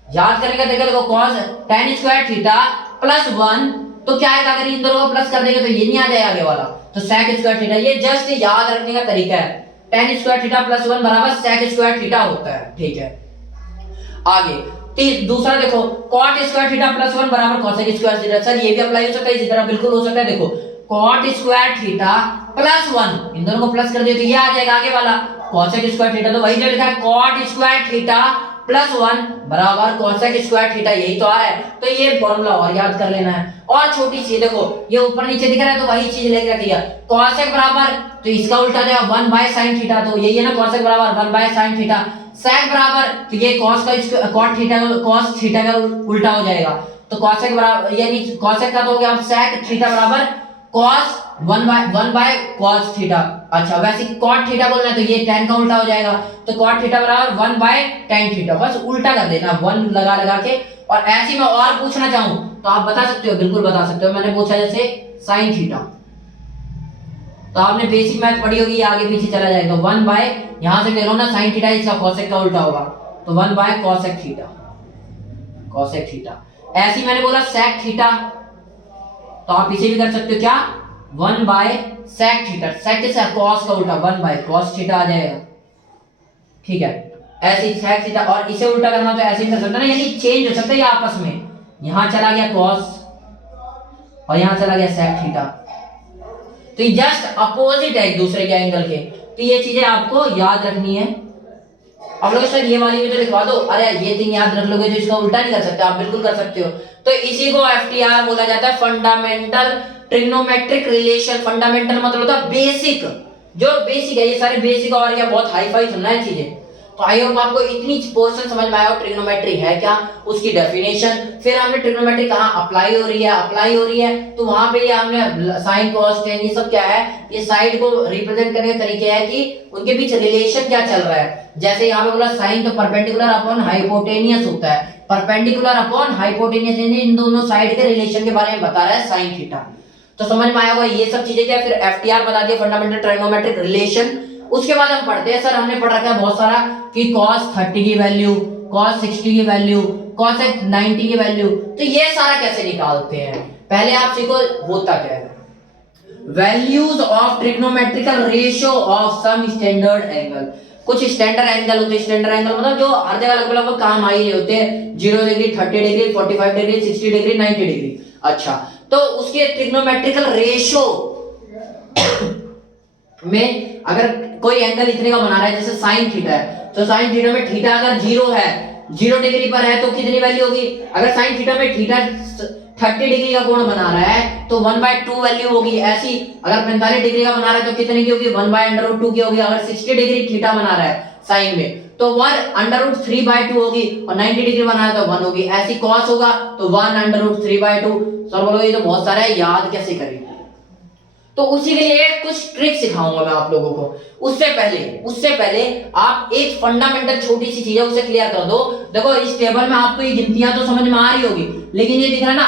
याद करेंगे, देखो cos tan square theta plus 1, तो क्या आएगा, अगर इन दोनों को प्लस कर देंगे तो ये नहीं आ जाएगा आगे वाला, तो sec स्क्वायर थीटा। ये जस्ट याद रखने का तरीका है, tan स्क्वायर थीटा प्लस 1 बराबर sec स्क्वायर थीटा होता है। ठीक है, आगे दूसरा देखो, cot स्क्वायर थीटा प्लस 1 बराबर cosec स्क्वायर थीटा। सर ये भी अप्लाई हो सकता है, इसी तरह बिल्कुल हो सकता है। देखो cot स्क्वायर थीटा प्लस 1, इन दोनों को प्लस कर दिया तो ये आ जाएगा आगे वाला cosec स्क्वायर थीटा। तो वही जो लिखा है cot स्क्वायर थीटा प्लस 1 बराबर cosec स्क्वायर थीटा, यही तो आ रहा है। तो ये फॉर्मूला और याद कर लेना है। और छोटी सी देखो, ये ऊपर नीचे दिख रहा है तो वही चीज लेके रखिएगा, cosec बराबर, तो इसका उल्टा जाएगा 1 बाय sin थीटा, तो यही है ना, cosec बराबर 1 बाय sin थीटा। sec बराबर, तो ये cos का cot थीटा cos थीटा का उल्टा हो जाएगा, तो cosec बराबर, यानी cosec का तो हो गया अब sec थीटा बराबर cos 1 बाय cos थीटा। अच्छा, वैसे cot थीटा बोलना है तो ये tan का उल्टा हो जाएगा, तो cot थीटा बराबर 1 बाय tan थीटा। बस उल्टा कर देना 1 लगा लगा के। और ऐसे में और पूछना चाहूं तो आप बता सकते हो, बिल्कुल बता सकते हो। मैंने पूछा जैसे sin थीटा, तो आपने बेसिक मैथ पढ़ी होगी, आगे पीछे चला जाएगा। 1 बाय, यहां से ले लो ना, sin थीटा इसका cosec का उल्टा होगा, तो 1 by cosec theta, cosec theta. ऐसे मैंने बोला sec थीटा, तो आप इसे भी कर सकते हो, क्या 1 बाय sec थीटा, sec से cos का उल्टा 1 बाय cos थीटा आ जाएगा। ठीक है, ऐसे sec थीटा, और इसे उल्टा करना तो ऐसे ही कर सकते ना, यानी चेंज हो सकता है आपस में, यहां चला गया cos और यहां चला गया sec थीटा, तो ये जस्ट अपोजिट है एक दूसरे के एंगल के। तो ये चीजें आपको याद रखनी है। अब लोग सर ये वाली मुझे लिखवा दो, अरे ये थिंग याद रख लोगे जो इसका उल्टा नहीं कर सकते, आप बिल्कुल कर सकते हो। तो इसी को FTR बोला जाता है, फंडामेंटल ट्रिग्नोमेट्रिक रिलेशन। फंडामेंटल मतलब होता है बेसिक, जो बेसिक है, ये सारे बेसिक और क्या बहुत हाई फाई सुनना है चीजें। तो आई होप आपको इतनी पोर्शन समझ में आया हो, ट्रिग्नोमेट्री है क्या, उसकी डेफिनेशन, फिर हमने ट्रिग्नोमेट्री कहाँ अप्लाई हो रही है, तो वहां पे ये हमने साइन कॉस टेन ये सब क्या है, ये साइड को रिप्रेजेंट करने के तरीके हैं कि उनके बीच रिलेशन क्या चल रहा है। जैसे यहाँ पे बोला साइन तो परपेंडिकुलर अपॉन हाइपोटेनियस होता है, परपेंडिकुलर अपॉन हाइपोटेनियस, यानी इन दोनों साइड के रिलेशन के बारे में बता रहा है साइन थीटा। तो समझ में आया होगा ये सब चीजें क्या। फिर FTR बता दिया, फंडामेंटल ट्रिग्नोमेट्रिक रिलेशन। उसके बाद हम पढ़ते हैं, सर हमने पढ़ रखा है बहुत सारा कि cos 30 की वैल्यू, cos 60 की वैल्यू, cos 90 की वैल्यू, तो ये सारा कैसे निकालते हैं। पहले आप सीखो होता क्या है, values of trigonometrical ratio of some standard angle. कुछ स्टैंडर्ड एंगल होते हैं, स्टैंडर्ड एंगल मतलब जो हर जगह अलग अलग काम आ ही रहे होते हैं, 0 degree, 30 degree, 45 degree, 60 degree, 90 degree. अच्छा, तो उसके ट्रिग्नोमेट्रिकल रेशियो में अगर कोई एंगल इतने का बना रहा है, जैसे साइन थीटा है, तो साइन थीटा में थीटा अगर 0 है, 0 डिग्री पर है, तो कितनी वैल्यू होगी। अगर साइन थीटा में थीटा 30 डिग्री का कोण बना रहा है तो 1/2 वैल्यू होगी। ऐसी अगर 45 डिग्री का बना रहा है तो कितने की होगी, 1/√2 की होगी। अगर 60 डिग्री थीटा बना रहा है साइन में तो 1/√3/2 होगी, और 90 डिग्री बना है तो 1 होगी। ऐसी cos होगा तो 1/√3/2। सब बोलोगे ये तो बहुत सारा है, याद कैसे करेंगे। तो उसी के लिए कुछ ट्रिक सिखाऊंगा मैं आप लोगों को। उससे पहले आप एक फंडामेंटल छोटी सी चीज है उसे क्लियर कर दो। देखो इस टेबल में आपको ये गिनतियां तो समझ में आ रही होगी, लेकिन ये दिख रहा है ना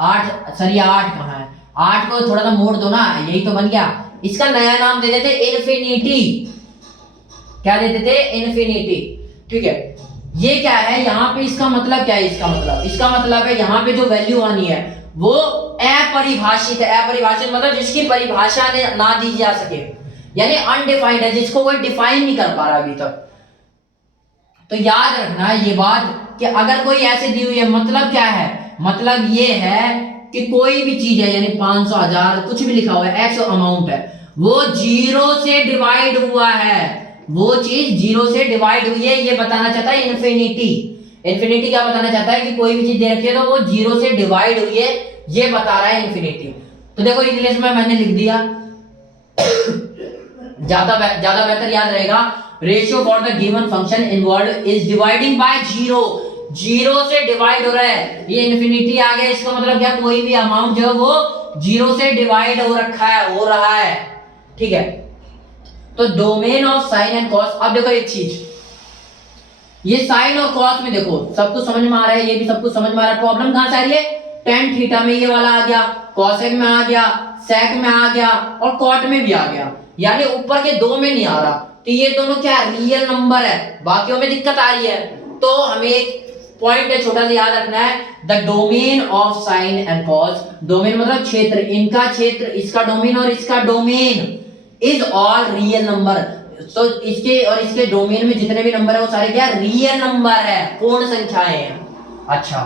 8, सर ये 8 कहाँ है, 8 को थोड़ा सा मोड़ दो ना, यही तो बन गया। इसका नया नाम दे देते इन्फिनिटी। क्या देते थे, इन्फिनिटी। ठीक है, ये क्या है यहाँ पे, इसका मतलब क्या है, इसका मतलब है यहाँ पे जो वैल्यू आनी है वो अपरिभाषित है। अपरिभाषित मतलब जिसकी परिभाषा ना दी जा सके, यानी अनडिफाइंड है, जिसको कोई डिफाइन नहीं कर पा रहा अभी तक। तो याद रखना ये बात कि अगर कोई ऐसे दी हुई है, मतलब क्या है, मतलब ये है कि कोई भी चीज है, यानी 500, 1000 कुछ भी लिखा हुआ है, एक्स अमाउंट है, वो जीरो से डिवाइड हुआ है, वो चीज जीरो से डिवाइड हुई है, ये बताना चाहता है इन्फिनिटी। इन्फिनिटी क्या बताना चाहता है कि कोई भी चीज दे रखी है तो वो जीरो से डिवाइड हुई है, ये बता रहा है इन्फिनिटी। तो देखो इंग्लिश में मैंने लिख दिया, ज्यादा बेहतर याद रहेगा, ratio for the given function inward is dividing by zero, zero से डिवाइड हो रहा है, ये इन्फिनिटी आ गया, इसका मतलब क्या, कोई भी अमाउंट जो है वो जीरो से डिवाइड हो रखा है, हो रहा है, ठीक है। तो domain of sine and cos, अब देखो एक चीज, ये साइन और कॉस में देखो सब कुछ समझ में आ रहा है, ये भी सब कुछ समझ में आ रहा है, प्रॉब्लम कहां से आ रही है, टेन थीटा में ये वाला आ गया, कॉसेक में आ गया, सेक में आ गया और कॉट में भी आ गया, यानी ऊपर के दो में नहीं आ रहा, तो ये दोनों क्या रियल नंबर है, बाकियों में दिक्कत आ रही है। तो हमें एक पॉइंट है छोटा सा याद रखना है, the domain of sine and cos, domain मतलब क्षेत्र, इनका क्षेत्र, इसका डोमेन और इसका domain, is all real number, तो इसके और इसके डोमेन में जितने भी नंबर है वो सारे क्या रियल नंबर है, पूर्ण संख्याएं हैं। अच्छा,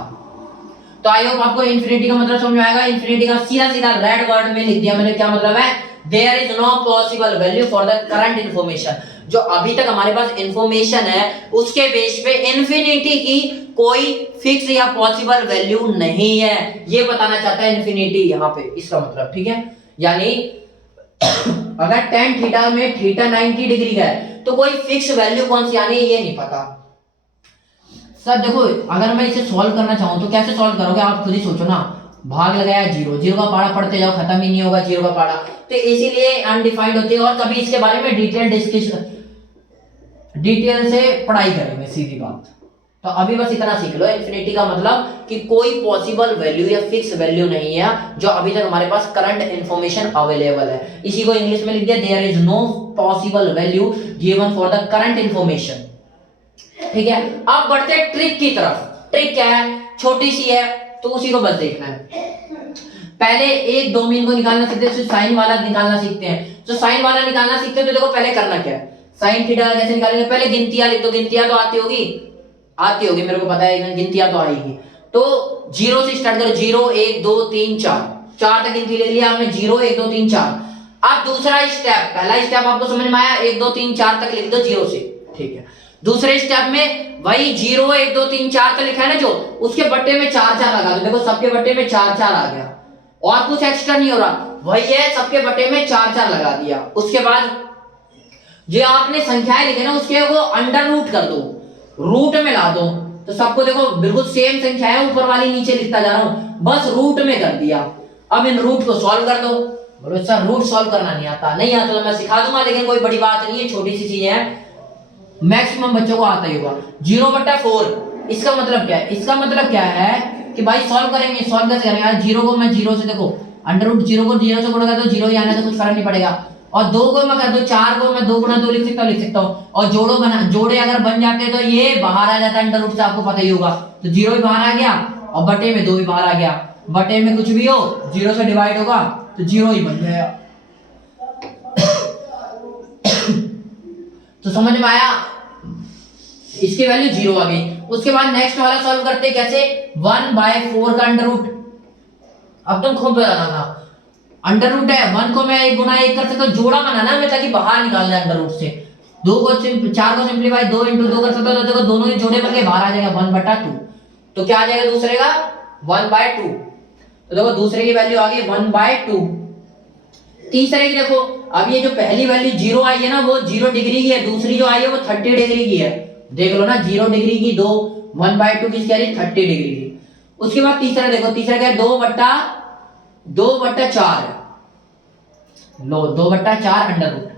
तो आई होप आपको इन्फिनिटी का मतलब समझ में आएगा। इन्फिनिटी का सीधा सीधा रेड वर्ड में लिख दिया मैंने, क्या मतलब है, there is no possible value for the current information, जो अभी तक हमारे पास इंफॉर्मेशन है उसके बेस पे इन्फिनिटी की कोई फिक्स या पॉसिबल वैल्यू नहीं है, ये बताना चाहता है इन्फिनिटी यहाँ पे, इसका मतलब, ठीक है। यानी अगर tan थीटा में थीटा 90 डिग्री का है तो कोई फिक्स वैल्यू कौन सी आनी है ये नहीं पता। सर देखो अगर मैं इसे सॉल्व करना चाहूं तो कैसे सॉल्व करोगे, आप खुद ही सोचो ना, भाग लगाया जीरो, जीरो का पारा पढ़ते जाओ, खत्म ही नहीं होगा जीरो का पारा, तो इसीलिए अनडिफाइंड होती है, और कभी इसके बारे में डिटेल से पढ़ाई करेंगे, सीधी बात। तो अभी बस इतना सीख लो, इन्फिनिटी का मतलब कि कोई पॉसिबल वैल्यू या फिक्स वैल्यू नहीं है जो अभी तक हमारे पास करंट इंफॉर्मेशन अवेलेबल है, इसी को इंग्लिश में लिख दिया, there is no possible value given for the current information, ठीक है। अब बढ़ते हैं ट्रिक की तरफ। ट्रिक क्या है, छोटी सी है तो उसी को बस देखना है। पहले एक डोमेन को निकालना सीखते हैं, साइन वाला निकालना सीखते हैं। तो साइन वाला निकालना सीखते हैं तो देखो पहले करना क्या है, साइन थीटा कैसे निकालेंगे, पहले गिनतियां लिख दो, गिनतियां तो आती होगी मेरे को पता है, गिनतियां तो आएगी। तो जीरो से स्टार्ट करो, 0 1 2 3 4, 4 तक गिनती ले लिया आपने, 0 1 2 3 4। अब दूसरा स्टेप, पहला स्टेप आपको समझ में आया, 1 2 3 4 तक लिख दो जीरो से, ठीक है। दूसरे स्टेप में वही 0 1 2 3 4 तक लिखा है ना जो, उसके बट्टे में 4 4 लगा दो, देखो सबके बट्टे में 4 4 आ गया, और कुछ एक्स्ट्रा नहीं हो रहा, वही है सबके बट्टे में 4 4 लगा दिया। उसके बाद जो आपने संख्याएं लिखे ना उसके वो अंडर रूट कर दो, रूट में ला दो, तो सबको देखो बिल्कुल सेम संख्या है, ऊपर वाली नीचे लिखता जा रहा हूं, बस रूट में कर दिया। अब इन रूट को सॉल्व कर दो। बोलो सर रूट सॉल्व करना नहीं आता, नहीं आता तो मैं सिखा दूंगा, लेकिन कोई बड़ी बात नहीं है, छोटी सी चीज है, मैक्सिमम बच्चों को आता ही होगा। 0/4 इसका मतलब क्या है, इसका मतलब क्या है कि भाई सॉल्व करेंगे, सॉल्व कैसे करेंगे यार, जीरो को मैं जीरो से देखो अंडर रूट, जीरो को जीरो से गुणा कर दो, जीरो ही आना है तो कुछ फर्क नहीं पड़ेगा, और 2 को मैं कर दो 4 को मैं 2 गुणा 2 लिख सकता हूं, और जोड़े अगर बन जाते तो ये बाहर आ जाता है अंडर रूट से, आपको पता ही होगा, तो जीरो भी बाहर आ गया और बटे में 2 भी बाहर आ गया, बटे में कुछ भी हो जीरो से डिवाइड होगा तो जीरो ही बन जाएगा। तो समझ में आया, इसकी वैल्यू 0 आ गई। उसके बाद नेक्स्ट वाला सॉल्व करते कैसे, 1/4 का अंडर रूट, अब तुम खूब बनाना, अंडर रूट है, 1 को मैं 1 गुना 1 कर सकता हूं, जोड़ा बनाना मैं ताकि बाहर निकाल जाए अंडर रूट से, 4 को सिंपलीफाई 2 × 2 कर सकता हूं, तो देखो दोनों ही जोड़े बन के बाहर आ जाएगा 1/2, तो क्या आ जाएगा दूसरे का 1/2, तो देखो दूसरे की वैल्यू आ गई 1/2। तीसरे की देखो, अब ये जो पहली वैल्यू 0 आई है ना वो 0 डिग्री की है, दूसरी जो आई है वो 30 डिग्री की है, देख लो ना 0 डिग्री की 2, 1/2 किसकी आ रही 30 डिग्री की। उसके बाद तीसरा देखो, तीसरा क्या है 2/4, लो 2/4 अंडर रूट,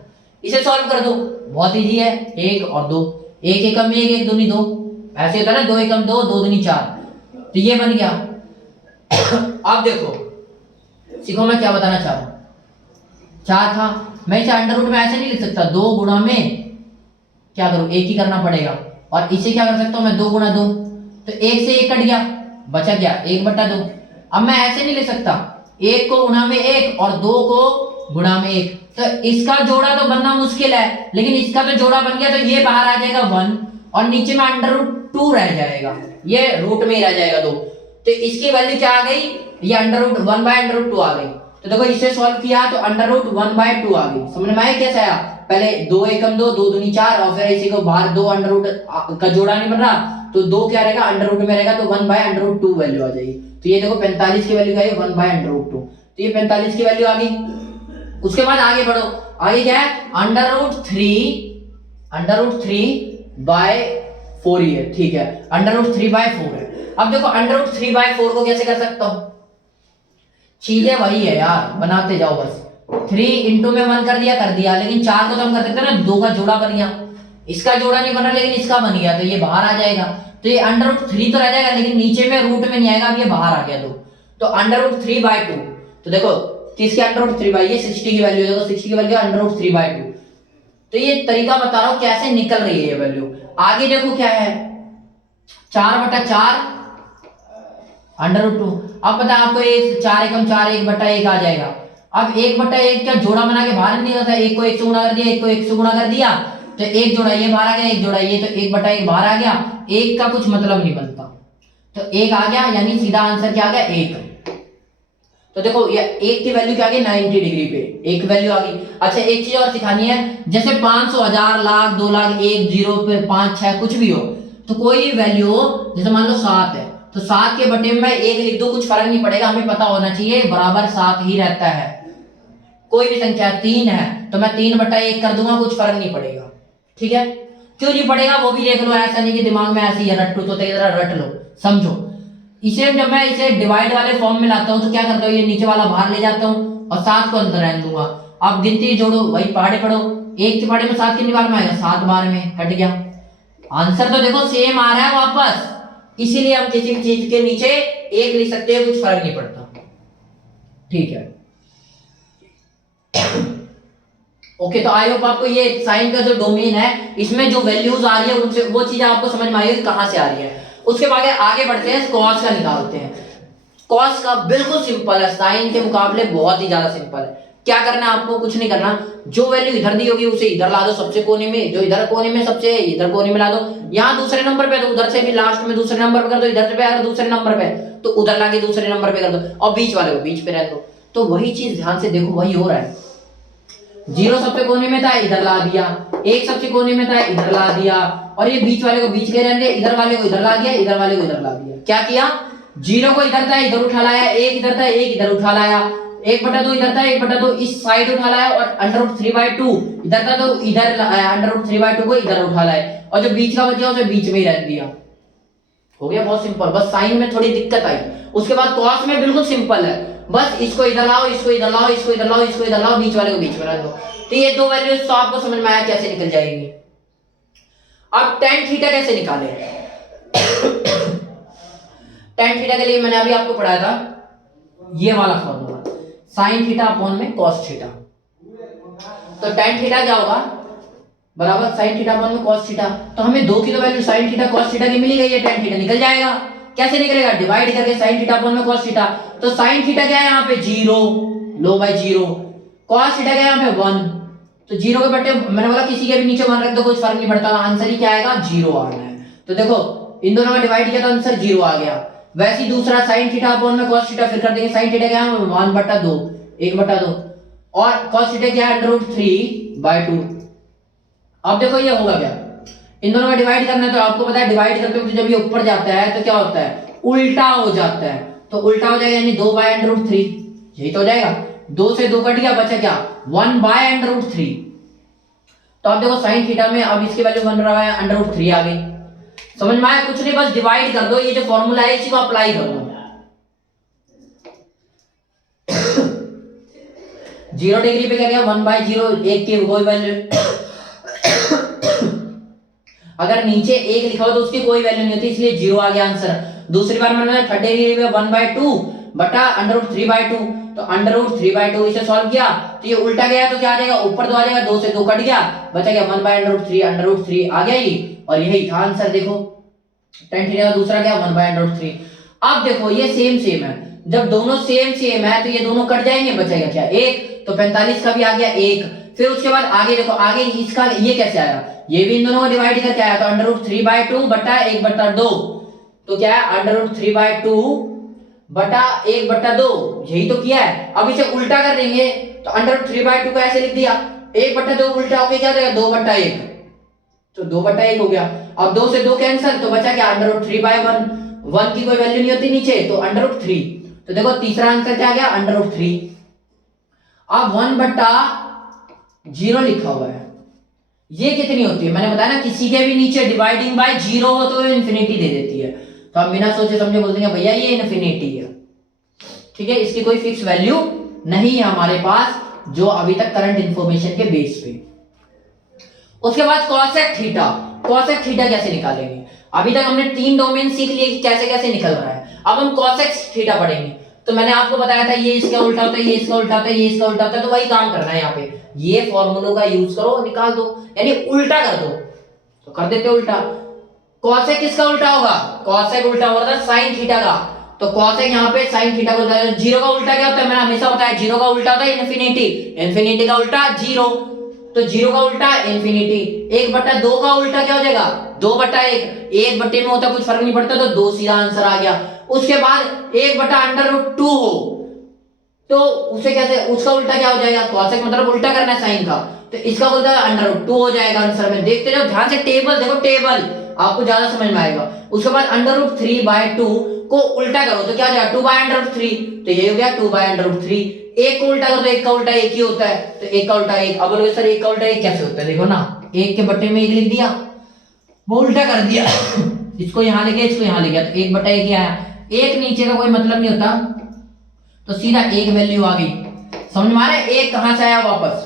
इसे सॉल्व कर दो, बहुत इजी है, 1 और 2, 1 एकम 1 1 दूनी 2, ऐसे होता है ना 2 एकम 2 2 दूनी 4, तो ये बन गया। अब देखो सीखो मैं क्या बताना चाह रहा हूं, 4 था, मैं इसे अंडर रूट में ऐसे नहीं लिख सकता, 2 गुणा में क्या करूं 1 ही करना पड़ेगा, और इसे क्या कर सकता हूं मैं 2 गुणा 2, तो 1 से 1 कट गया, बचा क्या 1/2। अब मैं ऐसे नहीं लिख सकता 1 को गुणा में 1 और 2 को गुणा में 1, तो इसका जोड़ा तो बनना मुश्किल है, लेकिन इसका तो जोड़ा बन गया, तो ये बाहर आ जाएगा 1 और नीचे में अंडर रूट 2 रह जाएगा, ये रूट में ही रह जाएगा 2। तो इसकी वैल्यू क्या आ गई, ये under root 1 by under root 2 आ गई। तो देखो इसे सॉल्व किया तो अंडर रूट 1 बाय 2 आ गई। समझ में आया कैसे आया, पहले 2 एकम 2, 2 दूनी 4 और फिर इसी को बाहर 2 अंडर रूट का जोड़ा नहीं बन रहा तो 2 क्या रहेगा अंडर रूट में रहेगा तो 1 बाय अंडर रूट 2 वैल्यू आ जाएगी। तो ये देखो 45 की वैल्यू क्या है 1 बाय अंडर रूट 2, तो ये 45 की वैल्यू आ गई। उसके बाद आगे बढ़ो, आगे क्या है अंडर रूट 3 बाय 4 ही है, ठीक है अंडर रूट 3 बाय 4 है। अब देखो अंडर रूट 3 बाय 4 को कैसे कर सकता हूं, चीजें वही है यार, बनाते जाओ बस। 3 इंटू में 1 कर दिया, लेकिन 4 को तो हम कर सकते हैं ना, 2 का जोड़ा बन गया, इसका जोड़ा नहीं बना लेकिन इसका बन गया, तो ये बाहर आ जाएगा। तो ये अंडर रूट 3 तो रह जाएगा लेकिन नीचे में रूट में नहीं आएगा, अब ये बाहर आ गया 2, तो अंडर रूट 3 बाय 2। तो देखो किसके अंडर रूट 3 बाय, ये 60 की वैल्यू है, देखो 60 की वैल्यू अंडर रूट 3 बाय 2। तो ये तरीका बता रहा हूं कैसे निकल रही है ये वैल्यू। आगे देखो क्या है 4/4 अंडर रूट 2। अब पता है आपको 4 एकम 4 1/1 आ जाएगा। अब 1/1 क्या जोड़ा बना के बाहर नहीं जाता, एक को 1 से गुणा कर दिया, एक को 1 से गुणा कर दिया, तो एक जोड़ा ये बाहर आ गया, एक जोड़ा ये, तो 1/1 बाहर आ गया, एक का कुछ मतलब नहीं बनता, तो 1 आ गया, यानी सीधा आंसर क्या आ गया 1। तो देखो ये 1 की वैल्यू क्या आ गई 90 डिग्री पे, एक वैल्यू आ गई। अच्छा एक चीज और सिखानी है, जैसे 500 1000 लाख 2 लाख 1 0 पे 5 6 कुछ भी हो, तो कोई वैल्यू हो, जैसे मान लो 7 है तो 7 के बटे में 1 लिख दो, कुछ फर्क नहीं पड़ेगा, हमें पता होना चाहिए बराबर 7 ही रहता है। कोई भी संख्या 3 है तो मैं 3/1 कर दूंगा, कुछ फर्क नहीं पड़ेगा, ठीक है। क्यों नहीं पड़ेगा वो भी देख लो, ऐसा नहीं कि दिमाग में ऐसे ही रट्टू तो रट लो, समझो। इसे जब मैं इसे डिवाइड वाले फॉर्म में लाता हूं तो क्या करता हूं, ये नीचे वाला बाहर ले जाता हूं और 7 को अंदर रहने दूंगा। अब गिनती जोड़ो, वही पहाड़े पढ़ो, 1 के पहाड़े में 7 कितनी बार में आएगा 7 बार में, कट गया। आंसर तो देखो सेम आ रहा है वापस, इसीलिए हम किसी भी चीज के नीचे 1 लिख सकते हैं, कुछ फर्क नहीं पड़ता, ठीक है। ओके तो आई होप आपको ये साइन का जो डोमेन है इसमें जो वैल्यूज आ रही है उनसे वो चीजें आपको समझ में आई है कहां से आ रही है। उसके बाद आगे बढ़ते हैं, कॉस का निकालते हैं। कॉस का बिल्कुल सिंपल है, साइन के मुकाबले बहुत ही ज्यादा सिंपल है। क्या करना है आपको, कुछ नहीं करना, जो वैल्यू इधर दी होगी उसे इधर ला दो सबसे कोने में, जो इधर कोने में सबसे इधर कोने में ला दो। यहाँ दूसरे नंबर पे तो उधर से भी लास्ट में दूसरे नंबर पे कर दो, इधर पे अगर दूसरे नंबर पे तो उधर लाके दूसरे नंबर पे कर दो, और बीच वाले को बीच पे रह दो। तो वही चीज ध्यान से देखो, वही हो रहा है। 0 सबसे कोने में था इधर ला दिया, 1 सबसे कोने में था इधर ला दिया, और ये बीच वाले को बीच के रहने, इधर वाले को इधर ला दिया, इधर वाले को इधर ला दिया। क्या किया, 0 को इधर था इधर उठा लाया, 1 इधर था 1 इधर उठा लाया, 1/2 इधर था 1/2 इस साइड उठा लाया, और अंडर रूट 3/2 इधर था तो इधर अंडर रूट 3/2 को इधर उठा लाया, और जो बीच का बचा उसे बीच में ही रख दिया। हो गया बहुत सिंपल, बस साइन में थोड़ी दिक्कत आई। उसके बाद कॉस में बिल्कुल सिंपल है, बस इसको इधर लाओ, इसको इधर लाओ, इसको इधर लाओ, इसको इधर लाओ, बीच वाले को बीच में रख दो। तो ये दो वैल्यूज तो आपको समझ में आया कैसे निकल जाएंगी। अब tan थीटा कैसे निकालें। tan थीटा के लिए मैंने अभी आपको पढ़ाया था ये वाला फॉर्मूला, sin थीटा अपॉन में cos थीटा। तो tan थीटा क्या होगा, बराबर sin थीटा अपॉन में cos थीटा। तो हमें दो की तो value sin theta cos theta की मिली गई है, tan थीटा निकल जाएगा। कैसे निकलेगा, डिवाइड करके sin थीटा अपॉन में cos थीटा। तो sin थीटा क्या है यहाँ पे 0, लो बाय 0, cos थीटा क्या है यहाँ पे 1, तो 0 के बटे मैंने बोला किसी के भी नीचे 1 रख दो, कुछ फर्क नहीं पड़ता, आंसर ही क्या आएगा 0 आना है। तो देखो इन दोनों में डिवाइड किया तो आंसर 0 आ गया। वैसे ही दूसरा sin थीटा अपॉन में cos थीटा, फिर कर देंगे sin थीटा क्या है 1/2, 1/2, और cos थीटा क्या है √3/2। अब देखो ये होगा क्या, इन दोनों में डिवाइड करना है, तो आपको पता है डिवाइड करते वक्त जब ये ऊपर जाता है तो क्या होता है, उल्टा हो जाता है। तो उल्टा हो जाएगा यानी 2/√3, यही तो हो जाएगा। 2 से 2 कट गया, बचा क्या 1/√3। तो अब देखो sin थीटा में अब इसकी वैल्यू बन रहा है √3 आ गई। समझ में आया, कुछ नहीं बस डिवाइड कर दो, ये जो फॉर्मूला है इसी को अप्लाई कर दो। 0 डिग्री पे क्या गया 1/0, 1 की कोई वैल्यू अगर नीचे 1 लिखा हो तो उसकी कोई वैल्यू नहीं होती, इसलिए 0 आ गया आंसर। दूसरी बार मैंने 30 डिग्री पे 1/2 बटा √3/2, तो √3/2 इसे सॉल्व किया तो ये उल्टा गया तो क्या आ जाएगा, ऊपर 2 आ जाएगा, 2 से 2 कट गया, बचा गया 1/√3, √3 आ गया ये, और यही था आंसर। देखो tan थीटा का दूसरा क्या 1/√3। अब देखो ये सेम है, जब दोनों सेम है तो ये दोनों कट जाएंगे, बचेगा क्या 1, तो 45 का भी आ गया 1, फिर उसके बाद आगे देखो, आगे इसका ये कैसे आया, ये भी इन दोनों को डिवाइड करके आया, तो अंडर रूट 3/2 बटा 1/2, तो क्या है अंडर रूट 3/2 बटा 1/2, यही तो किया है। अब इसे उल्टा कर देंगे तो अंडर रूट 3/2 को ऐसे लिख दिया, 1/2 उल्टा होके क्या हो जाएगा 2/1, तो 2/1 हो गया। अब 2 से 2 कैंसिल, तो बचा क्या अंडर रूट 3/1, 1 की कोई वैल्यू नहीं होती नीचे, तो अंडर रूट 3, तो देखो तीसरा आंसर क्या आ गया अंडर रूट 3। अब 1/0 लिखा हुआ है, ये कितनी होती है, मैंने बताया ना किसी के भी नीचे डिवाइडिंग बाय 0 हो तो इन्फिनिटी दे देती है, तो हम बिना सोचे समझे बोल देंगे भैया ये इन्फिनिटी है। ठीक है, इसकी कोई फिक्स वैल्यू नहीं है हमारे पास, जो अभी तक करंट इंफॉर्मेशन के बेस पे। उसके बाद कॉसेक थीटा, कॉसेक थीटा कैसे निकालेंगे, अभी तक हमने 3 डोमेन सीख लिए कि कैसे कैसे निकल रहा है, अब हम कॉसेक थीटा पढ़ेंगे। तो मैंने आपको बताया था ये इसका उल्टा होता है, ये इसका उल्टा होता है, ये इसका उल्टा होता है, तो वही काम करना है यहाँ पे, ये फॉर्मूलों का यूज करो, निकाल दो, यानी उल्टा कर दो, तो कर देते उल्टा। कॉसेक किसका उल्टा होगा, कॉसेक उल्टा होता है साइन थीटा का, तो कॉसेक यहाँ पे साइन थीटा को उल्टा है। जीरो का उल्टा क्या होता है, मैंने हमेशा बताया जीरो का उल्टा होता है इन्फिनिटी, इन्फिनिटी का उल्टा जीरो, तो जीरो का उल्टा इन्फिनिटी। 1/2 का उल्टा क्या हो जाएगा 2/1, 1/में होता कुछ फर्क नहीं पड़ता, तो 2 सीधा आंसर आ गया। उसके बाद 1/√2 हो तो उसे कैसे, उसका उल्टा क्या हो जाएगा, कॉसेक मतलब उल्टा करना है साइन का, तो इसका उल्टा √2 हो जाएगा आंसर में। देखते जाओ ध्यान से, टेबल देखो, टेबल आपको ज्यादा समझ में आएगा। उसके बाद √3/2 को उल्टा करो तो क्या हो जाएगा 2/√3, तो ये हो गया 2/√3। एक को उल्टा करो तो एक का उल्टा एक ही होता है, तो एक का उल्टा एक। अब बोलोगे सर एक का उल्टा एक कैसे होता है, देखो ना, एक के बट्टे में एक लिख दिया, वो उल्टा कर दिया इसको यहां ले गया, इसको यहां ले गया, तो 1/1 ही आया। एक नीचे का कोई मतलब नहीं होता, तो सीधा एक वैल्यू आ गई, समझ में आ रहा है, एक कहां से आया वापस।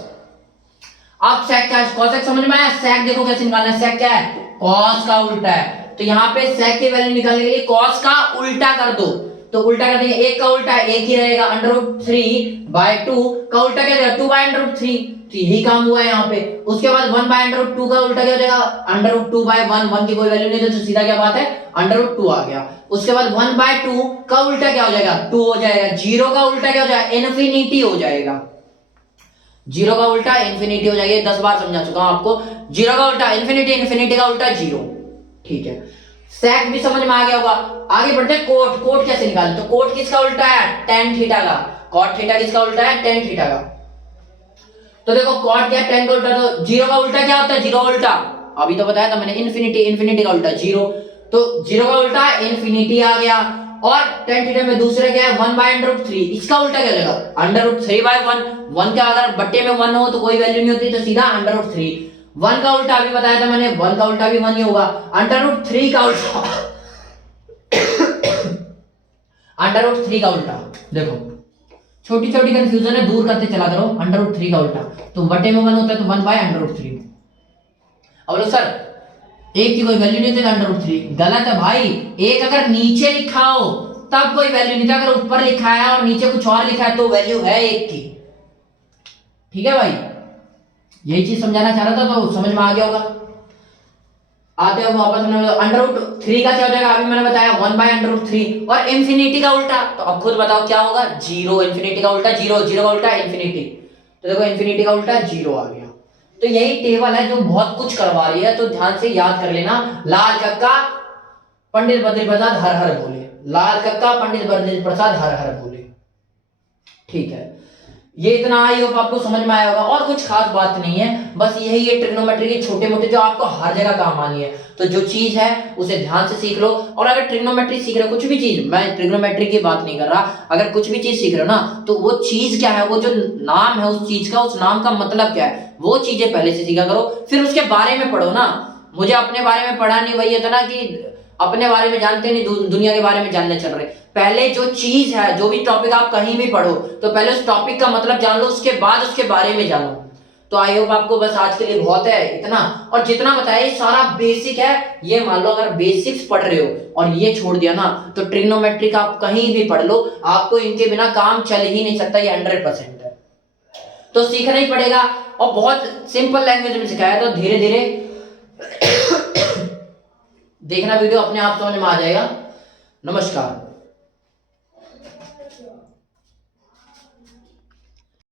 अब सेक क्या है, कॉसेक समझ में आया, सेक देखो कैसे निकालना है, सेक क्या है कॉस का उल्टा है, तो यहाँ पे सेक की वैल्यू निकालने के लिए कॉस का उल्टा कर दो, तो उल्टा कर देंगे, एक का उल्टा एक ही रहेगा, √3/2 का उल्टा क्या जाएगा 2/√3, तो यही काम हुआ है यहाँ पे। उसके बाद 1/√2 का उल्टा क्या हो जाएगा √2/1, 1 की कोई वैल्यू नहीं तो सीधा क्या बात है √2 आ गया। उसके बाद 1/2 का उल्टा क्या हो जाएगा 2 हो जाएगा, जीरो का उल्टा क्या हो जाएगा इन्फिनिटी हो जाएगा, जीरो का उल्टा इन्फिनिटी हो जाएगी, 10 बार समझा चुका हूं आपको, जीरो का उल्टा इन्फिनिटी, इन्फिनिटी का उल्टा जीरो। ठीक है, सेक भी समझ में आ गया होगा। आगे बढ़ते हैं, कोट, कोट कैसे निकालें, तो कोट किसका उल्टा है tan थीटा का, कॉट थीटा किसका उल्टा है tan थीटा का, तो देखो कॉट क्या है tan का उल्टा, तो जीरो का उल्टा क्या होता है, जीरो उल्टा अभी तो बताया था मैंने इन्फिनिटी, इन्फिनिटी का उल्टा जीरो, तो जीरो का उल्टा इन्फिनिटी आ गया। और tan थीटा में दूसरा क्या है 1/√3, इसका उल्टा क्या हो जाएगा √3/1, 1 का अगर बट्टे में 1 हो तो कोई वैल्यू नहीं होती, तो सीधा √3। 1 का उल्टा अभी बताया था मैंने, 1 का उल्टा भी 1 ही होगा, √3 का उल्टा √3 का उल्टा, देखो छोटी छोटी कंफ्यूजन है, दूर करते चला करो, √3 का उल्टा, तो बटे में 1 होता है तो 1/√3। अब लोग सर एक की कोई वैल्यू नहीं थी √3, गलत है भाई, एक अगर नीचे लिखा हो तब कोई वैल्यू नहीं था, अगर ऊपर लिखा है और नीचे कुछ और लिखा है तो वैल्यू है एक की। ठीक है भाई, यही चीज समझाना चाह रहा था, तो समझ में आ गया होगा। आते हो वापस √3 का क्या हो जाएगा, अभी मैंने बताया 1/√3, और इंफिनिटी का उल्टा, तो अब खुद बताओ क्या होगा, जीरो, इंफिनिटी का उल्टा जीरो, जीरो का उल्टा इंफिनिटी, तो देखो इंफिनिटी का उल्टा जीरो आ गया। तो यही टेबल है जो बहुत कुछ करवा रही है, तो ध्यान से याद कर लेना। लाल कक्का पंडित बद्री प्रसाद हर हर बोले, लाल कक्का पंडित बद्री प्रसाद हर हर बोले। ठीक है, ये इतना आई होप आपको समझ में आया होगा, और कुछ खास बात नहीं है, बस यही है ट्रिग्नोमेट्री के छोटे मोटे जो आपको हर जगह काम आनी है, तो जो चीज है उसे ध्यान से सीख लो। और अगर ट्रिग्नोमेट्री सीख रहे हो, कुछ भी चीज, मैं ट्रिग्नोमेट्री की बात नहीं कर रहा, अगर कुछ भी चीज सीख रहे हो ना, तो वो चीज क्या है, वो जो नाम है उस चीज का, उस नाम का मतलब क्या है, वो चीजें पहले से सीखा करो, फिर उसके बारे में पढ़ो ना। मुझे अपने बारे में पढ़ा नहीं, वही है ना कि अपने बारे में जानते नहीं, दुनिया के बारे में जानने चल रहे। पहले जो चीज है, जो भी टॉपिक आप कहीं भी पढ़ो, तो पहले उस टॉपिक का मतलब जान लो, उसके बाद उसके बारे में जानो। तो आई होप आपको बस आज के लिए बहुत है इतना, और जितना बताया सारा बेसिक है। ये मान लो अगर बेसिक्स पढ़ रहे हो और ये छोड़ दिया ना, तो ट्रिग्नोमेट्री का आप कहीं भी पढ़ लो, आपको इनके बिना काम चल ही नहीं सकता, ये 100% है। तो सीखना ही पड़ेगा, और बहुत सिंपल लैंग्वेज में सिखाया, तो धीरे धीरे देखना वीडियो, अपने आप समझ में आ जाएगा। नमस्कार।